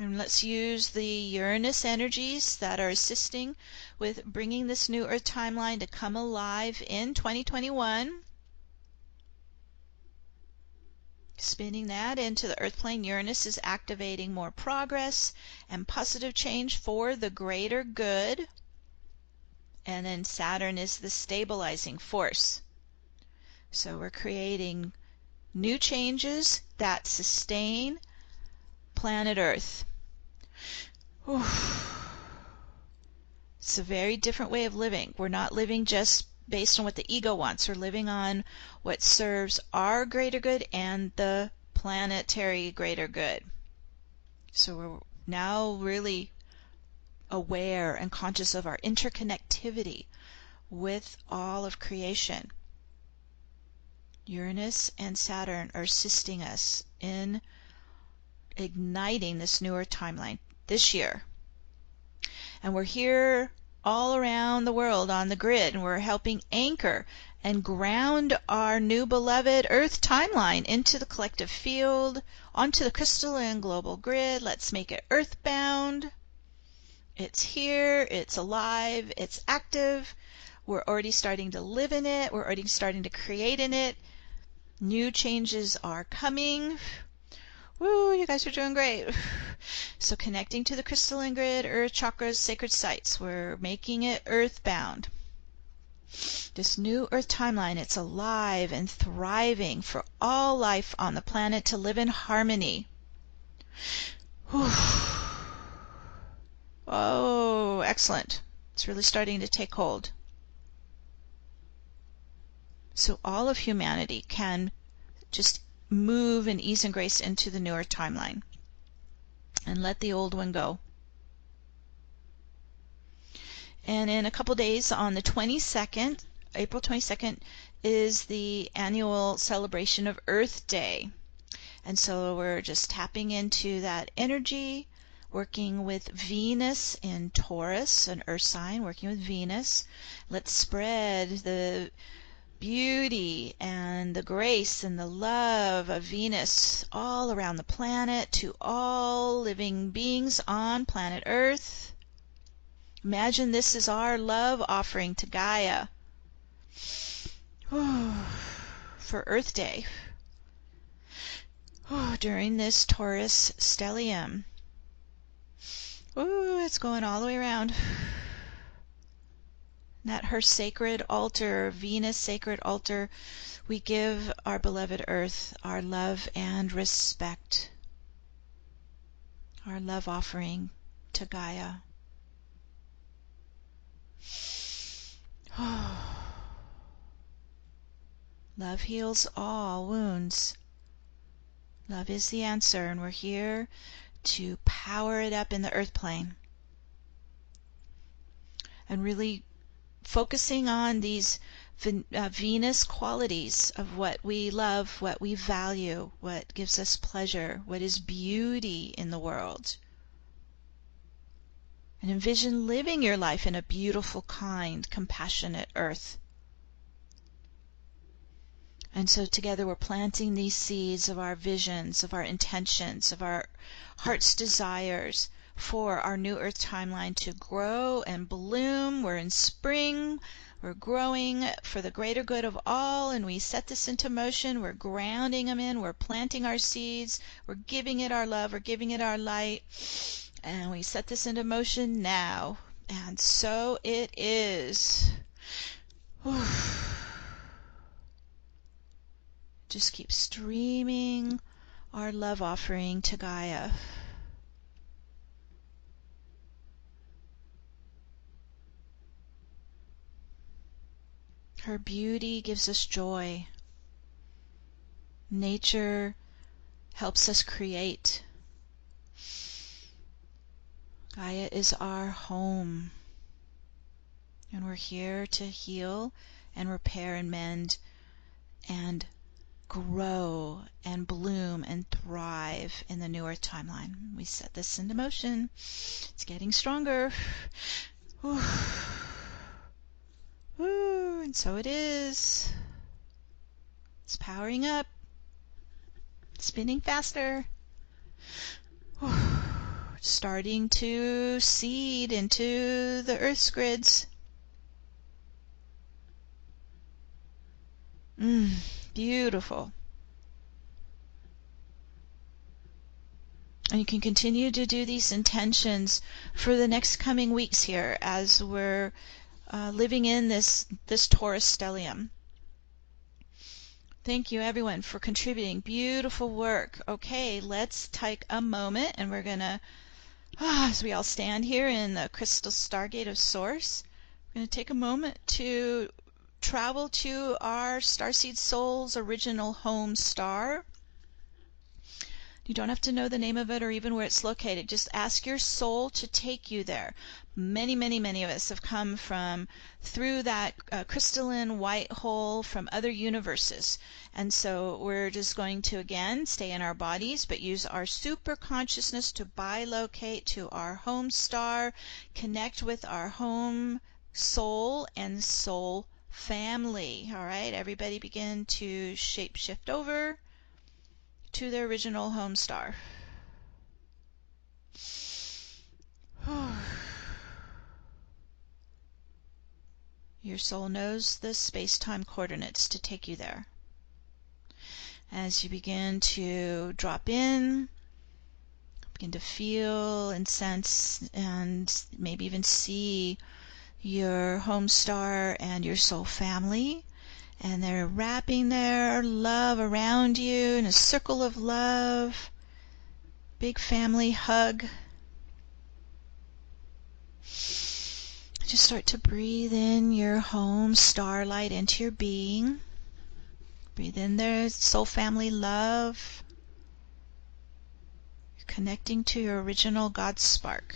And let's use the Uranus energies that are assisting with bringing this new Earth timeline to come alive in 2021. Spinning that into the Earth plane, Uranus is activating more progress and positive change for the greater good. And then Saturn is the stabilizing force. So we're creating new changes that sustain planet Earth. Whew. It's a very different way of living. We're not living just based on what the ego wants. We're living on what serves our greater good and the planetary greater good. So we're now really aware and conscious of our interconnectivity with all of creation. Uranus and Saturn are assisting us in igniting this newer timeline this year. And we're here all around the world on the grid, and we're helping anchor and ground our new beloved Earth timeline into the collective field, onto the crystalline global grid. Let's make it earthbound. It's here, it's alive, it's active. We're already starting to live in it. We're already starting to create in it. New changes are coming. Woo, you guys are doing great. So connecting to the crystalline grid, earth chakras, sacred sites. We're making it earthbound. This new Earth timeline, it's alive and thriving for all life on the planet to live in harmony. Whew. Oh, excellent. It's really starting to take hold. So all of humanity can just move in ease and grace into the newer timeline and let the old one go. And in a couple days, on the 22nd, April 22nd, is the annual celebration of Earth Day. And so we're just tapping into that energy, working with Venus in Taurus, an Earth sign, working with Venus. Let's spread the beauty and the grace and the love of Venus all around the planet to all living beings on planet Earth. Imagine this is our love offering to Gaia for Earth Day during this Taurus Stellium. It's going all the way around. At her sacred altar, Venus sacred altar, we give our beloved Earth our love and respect, our love offering to Gaia. Love heals all wounds. Love is the answer, and we're here to power it up in the Earth plane. And really focusing on these Venus qualities of what we love, what we value, what gives us pleasure, what is beauty in the world. And envision living your life in a beautiful, kind, compassionate Earth. And so together we're planting these seeds of our visions, of our intentions, of our heart's desires for our new Earth timeline to grow and bloom. We're in spring. We're growing for the greater good of all, and we set this into motion. We're grounding them in. We're planting our seeds. We're giving it our love. We're giving it our light. And we set this into motion now. And so it is. Just keep streaming our love offering to Gaia. Her beauty gives us joy. Nature helps us create. Gaia is our home. And we're here to heal and repair and mend and grow and bloom and thrive in the new Earth timeline. We set this into motion. It's getting stronger. And so it is. It's powering up. Spinning faster. starting to seed into the Earth's grids. Beautiful. And you can continue to do these intentions for the next coming weeks here as we're living in this Taurus Stellium. Thank you, everyone, for contributing. Beautiful work. Okay, let's take a moment, and we're going to, as we all stand here in the crystal stargate of Source, we're going to take a moment to travel to our Starseed Soul's original home star. You don't have to know the name of it or even where it's located. Just ask your soul to take you there. Many, many, many of us have come through that crystalline white hole from other universes. And so we're just going to, again, stay in our bodies, but use our super consciousness to bilocate to our home star, connect with our home soul and soul family. All right, everybody begin to shape shift over to their original home star. Your soul knows the space-time coordinates to take you there. As you begin to drop in, begin to feel and sense and maybe even see your home star and your soul family, and they're wrapping their love around you in a circle of love. Big family hug. Just start to breathe in your home starlight into your being. Breathe in their soul family love. You're connecting to your original God spark.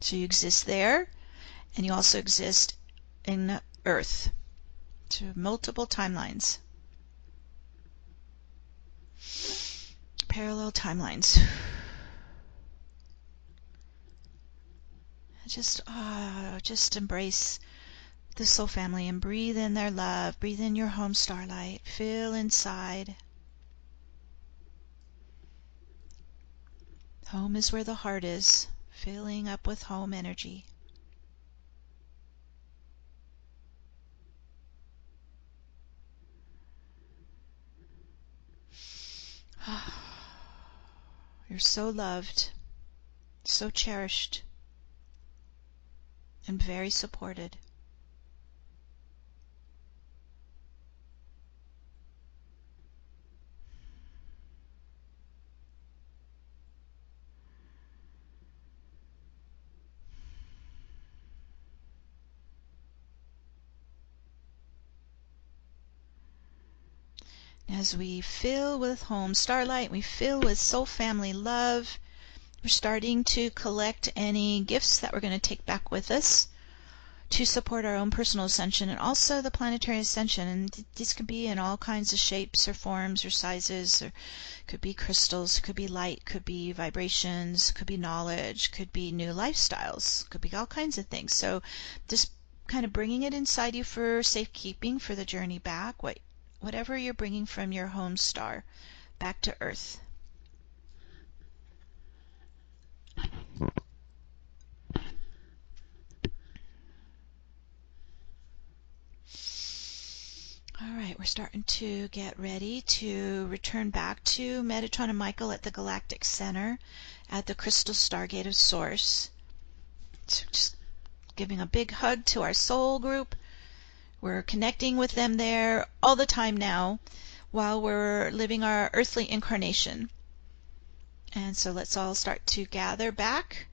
So you exist there, and you also exist in Earth. To multiple timelines. Parallel timelines. Just embrace the soul family and breathe in their love. Breathe in your home starlight. Feel inside. Home is where the heart is. Filling up with home energy. You're so loved, so cherished, and very supported. As we fill with home starlight, we fill with soul family love, we're starting to collect any gifts that we're going to take back with us to support our own personal ascension and also the planetary ascension. And these could be in all kinds of shapes or forms or sizes, or could be crystals, could be light, could be vibrations, could be knowledge, could be new lifestyles, could be all kinds of things. So just kind of bringing it inside you for safekeeping for the journey back, whatever you're bringing from your home star back to Earth. All right, we're starting to get ready to return back to Metatron and Michael at the Galactic Center at the Crystal Stargate of Source. So just giving a big hug to our soul group. We're connecting with them there all the time now while we're living our earthly incarnation. And so let's all start to gather back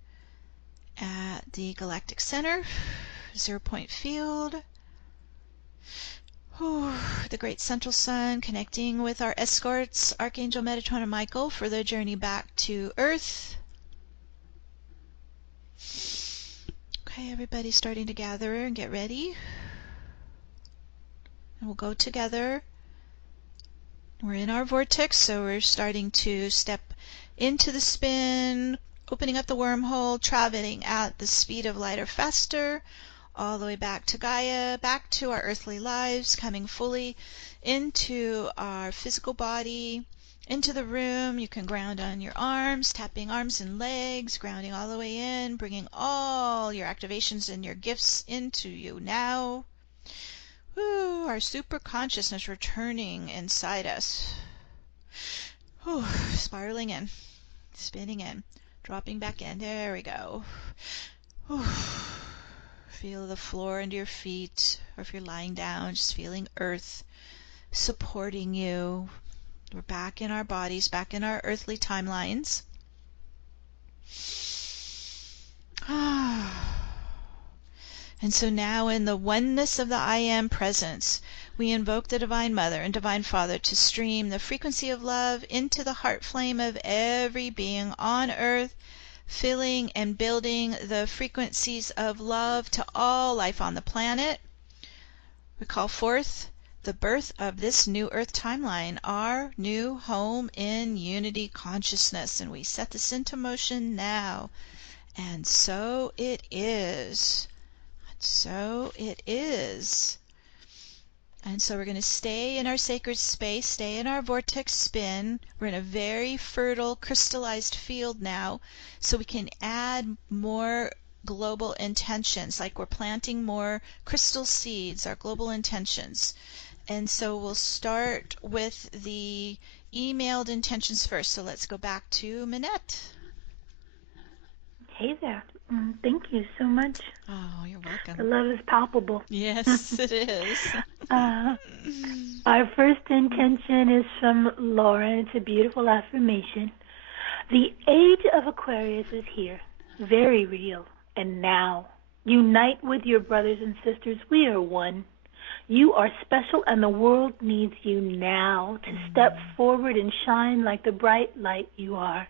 at the Galactic Center, 0-point field. The great central sun connecting with our escorts, Archangel Metatron and Michael, for the journey back to Earth. Okay, everybody starting to gather and get ready. And we'll go together. We're in our vortex, so we're starting to step into the spin, opening up the wormhole, traveling at the speed of light or faster, all the way back to Gaia, back to our earthly lives, coming fully into our physical body, into the room. You can ground on your arms, tapping arms and legs, grounding all the way in, bringing all your activations and your gifts into you now. Woo, our super consciousness returning inside us. Whew, spiraling in, spinning in, dropping back in. There we go. Whew. Feel the floor under your feet, or if you're lying down, just feeling earth supporting you. We're back in our bodies, back in our earthly timelines. And so now in the oneness of the I Am presence, we invoke the Divine Mother and Divine Father to stream the frequency of love into the heart flame of every being on earth, filling and building the frequencies of love to all life on the planet. We call forth the birth of this new earth timeline, our new home in unity consciousness, and we set this into motion now. And so it is. So it is. And so we're going to stay in our sacred space, stay in our vortex spin. We're in a very fertile, crystallized field now, so we can add more global intentions, like we're planting more crystal seeds, our global intentions. And so we'll start with the emailed intentions first. So let's go back to Minette. Hey there. Thank you so much. Oh, you're welcome. The love is palpable. Yes, it is. Our first intention is from Lauren. It's a beautiful affirmation. The age of Aquarius is here, very real, and now. Unite with your brothers and sisters. We are one. You are special, and the world needs you now to step forward and shine like the bright light you are.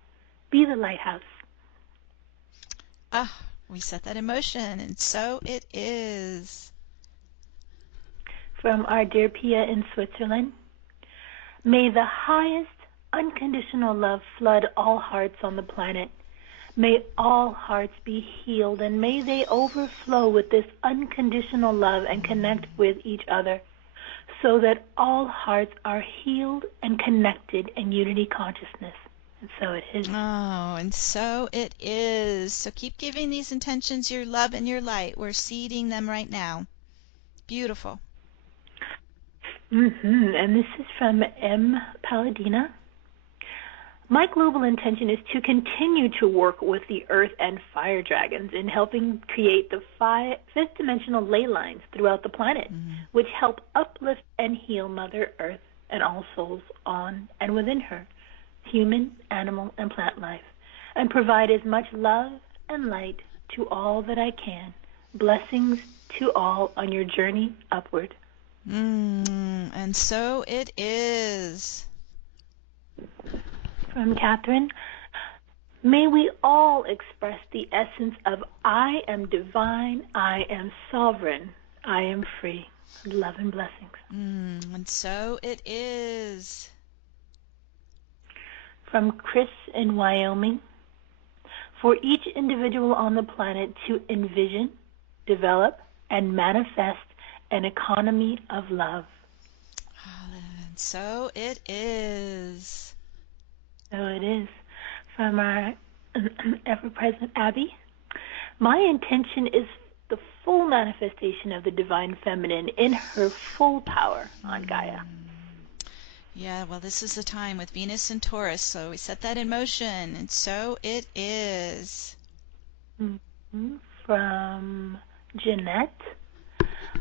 Be the lighthouse. We set that in motion, and so it is. From our dear Pia in Switzerland. May the highest unconditional love flood all hearts on the planet. May all hearts be healed, and may they overflow with this unconditional love and connect with each other, so that all hearts are healed and connected in unity consciousness. And so it is. Oh, and so it is. So keep giving these intentions your love and your light. We're seeding them right now. Beautiful. And this is from M. Palladina. My global intention is to continue to work with the Earth and Fire Dragons in helping create the fifth dimensional ley lines throughout the planet, which help uplift and heal Mother Earth and all souls on and within her, human, animal, and plant life, and provide as much love and light to all that I can. Blessings to all on your journey upward. And so it is. From Catherine, may we all express the essence of I am divine, I am sovereign, I am free. Love and blessings. And so it is. From Chris in Wyoming, for each individual on the planet to envision, develop, and manifest an economy of love. And so it is. So it is. From our ever-present Abby, my intention is the full manifestation of the divine feminine in her full power on Gaia. Yeah, well, this is the time with Venus and Taurus, so we set that in motion, and so it is. From Jeanette,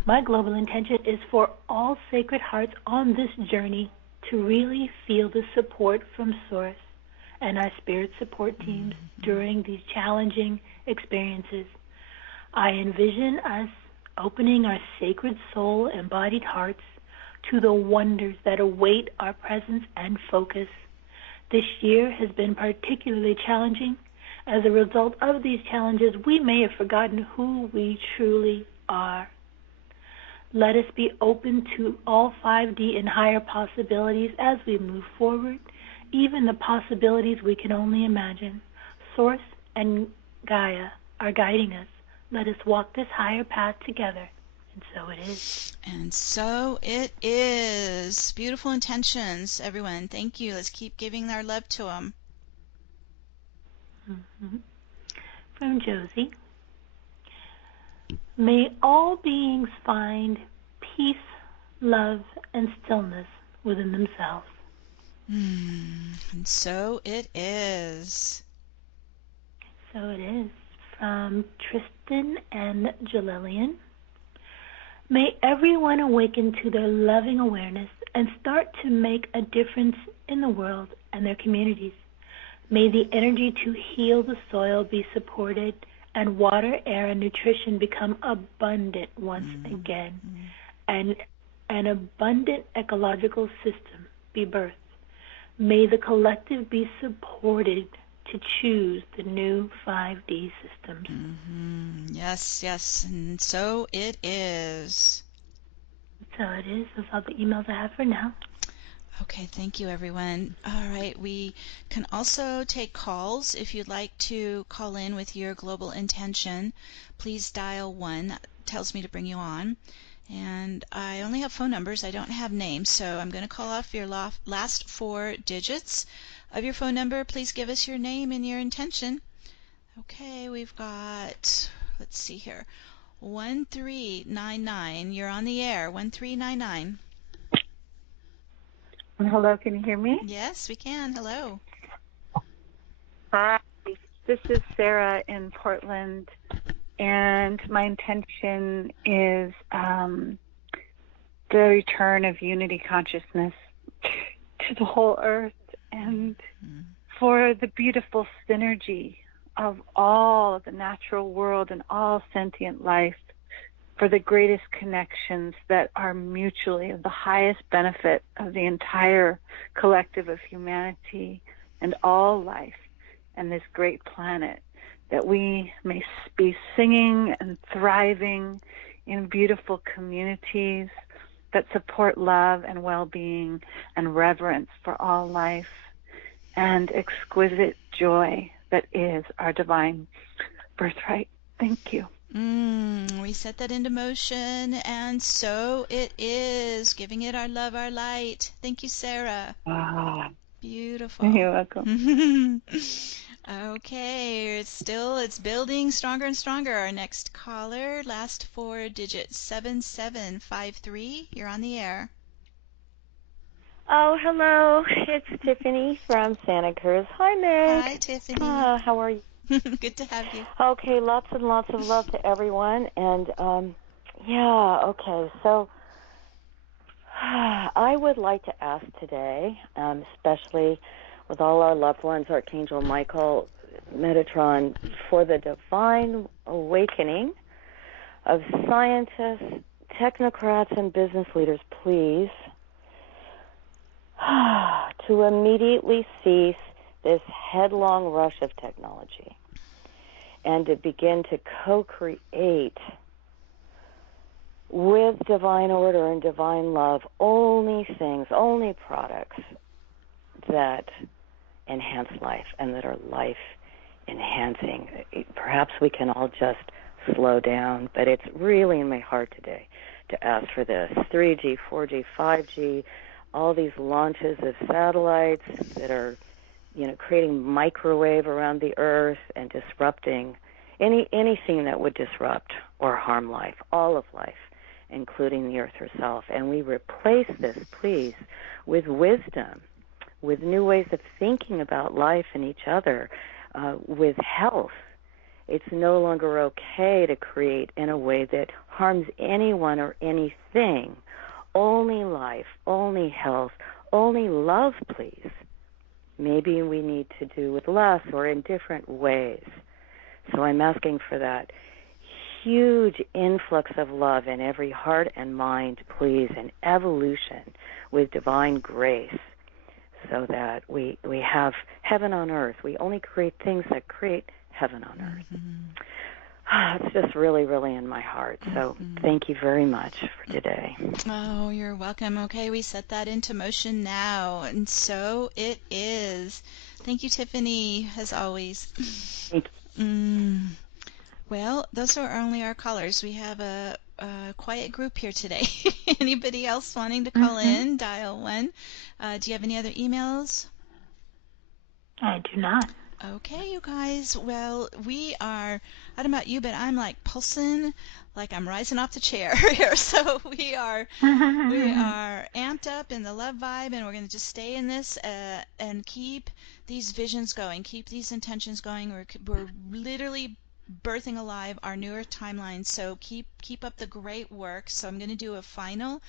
my global intention is for all sacred hearts on this journey to really feel the support from Source and our spirit support teams during these challenging experiences. I envision us opening our sacred soul embodied hearts to the wonders that await our presence and focus. This year has been particularly challenging. As a result of these challenges, we may have forgotten who we truly are. Let us be open to all 5D and higher possibilities as we move forward, even the possibilities we can only imagine. Source and Gaia are guiding us. Let us walk this higher path together. And so it is. And so it is. Beautiful intentions, everyone. Thank you. Let's keep giving our love to them. Mm-hmm. From Josie. May all beings find peace, love, and stillness within themselves. And so it is. So it is. From Tristan and Jalilian. May everyone awaken to their loving awareness and start to make a difference in the world and their communities. May the energy to heal the soil be supported and water, air, and nutrition become abundant once again, and an abundant ecological system be birthed. May the collective be supported to choose the new 5D systems. Yes, yes, and so it is. So it is. Those are the emails I have for now. Okay, thank you, everyone. All right, we can also take calls. If you'd like to call in with your global intention, please dial 1. That tells me to bring you on. And I only have phone numbers. I don't have names, so I'm going to call off your last 4 digits of your phone number. Please give us your name and your intention. Okay, we've got, let's see here, 1399. You're on the air, 1399. Hello, can you hear me? Yes, we can. Hello. Hi, this is Sarah in Portland, and my intention is the return of unity consciousness to the whole earth and for the beautiful synergy of all of the natural world and all sentient life, for the greatest connections that are mutually of the highest benefit of the entire collective of humanity and all life and this great planet, that we may be singing and thriving in beautiful communities that support love and well-being and reverence for all life and exquisite joy that is our divine birthright. Thank you. We set that into motion, and so it is. Giving it our love, our light. Thank you, Sarah. Beautiful. You're welcome. Okay, it's building stronger and stronger. Our next caller, last 4 digits, 7753. You're on the air. Oh, hello. It's Tiffany from Santa Cruz. Hi, Meg. Hi, Tiffany. How are you? Good to have you. Okay, lots and lots of love to everyone. And, okay, so I would like to ask today, especially with all our loved ones, Archangel Michael, Metatron, for the divine awakening of scientists, technocrats, and business leaders, please, to immediately cease this headlong rush of technology and to begin to co-create with divine order and divine love only things, only products that enhance life and that are life enhancing. Perhaps we can all just slow down, but it's really in my heart today to ask for this. 3G, 4G, 5G, all these launches of satellites that are, creating microwave around the earth and disrupting anything that would disrupt or harm life, all of life, including the earth herself. And we replace this, please, with wisdom, with new ways of thinking about life and each other, with health. It's no longer okay to create in a way that harms anyone or anything. Only life, only health, only love, please. Maybe we need to do with less or in different ways. So I'm asking for that huge influx of love in every heart and mind, please, and evolution with divine grace so that we have heaven on earth. We only create things that create heaven on earth. It's just really, really in my heart. So thank you very much for today. Oh, you're welcome. Okay, we set that into motion now, and so it is. Thank you, Tiffany, as always. Thank you. Well, those are only our callers. We have a quiet group here today. Anybody else wanting to call in, dial 1. Do you have any other emails? I do not. Okay, you guys. Well, we are, I don't know about you, but I'm like pulsing, like I'm rising off the chair here. So we are amped up in the love vibe, and we're going to just stay in this and keep these visions going, keep these intentions going. We're literally birthing alive our new Earth timeline. So keep up the great work. So I'm going to do a final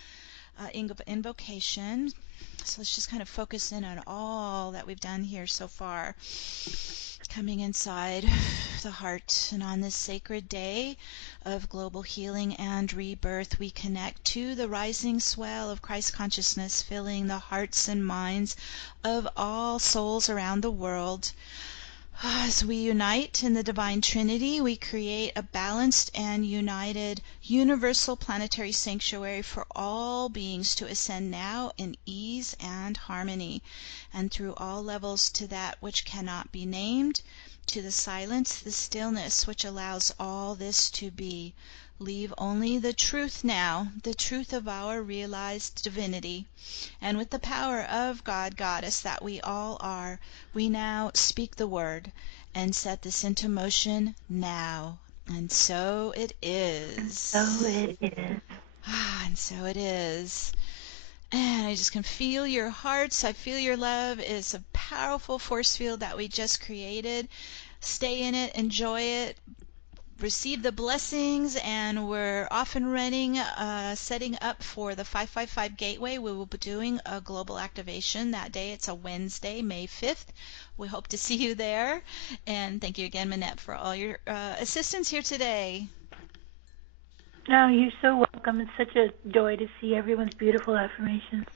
invocation. So let's just kind of focus in on all that we've done here so far. Coming inside the heart, and on this sacred day of global healing and rebirth, we connect to the rising swell of Christ consciousness, filling the hearts and minds of all souls around the world. As we unite in the Divine Trinity, we create a balanced and united universal planetary sanctuary for all beings to ascend now in ease and harmony, and through all levels to that which cannot be named, to the silence, the stillness which allows all this to be. Leave only the truth now, the truth of our realized divinity. And with the power of God, Goddess, that we all are, we now speak the word and set this into motion now. And so it is. So it is. And so it is. And I just can feel your hearts. I feel your love. It's a powerful force field that we just created. Stay in it. Enjoy it. Receive the blessings, and we're off and running, setting up for the 555 Gateway. We will be doing a global activation that day. It's a Wednesday, May 5th. We hope to see you there. And thank you again, Manette, for all your assistance here today. No, you're so welcome. It's such a joy to see everyone's beautiful affirmations.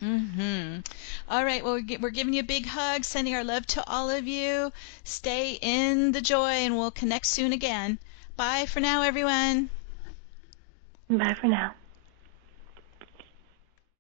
All right, well, we're giving you a big hug, sending our love to all of you. Stay in the joy, and we'll connect soon again. Bye for now, everyone. Bye for now.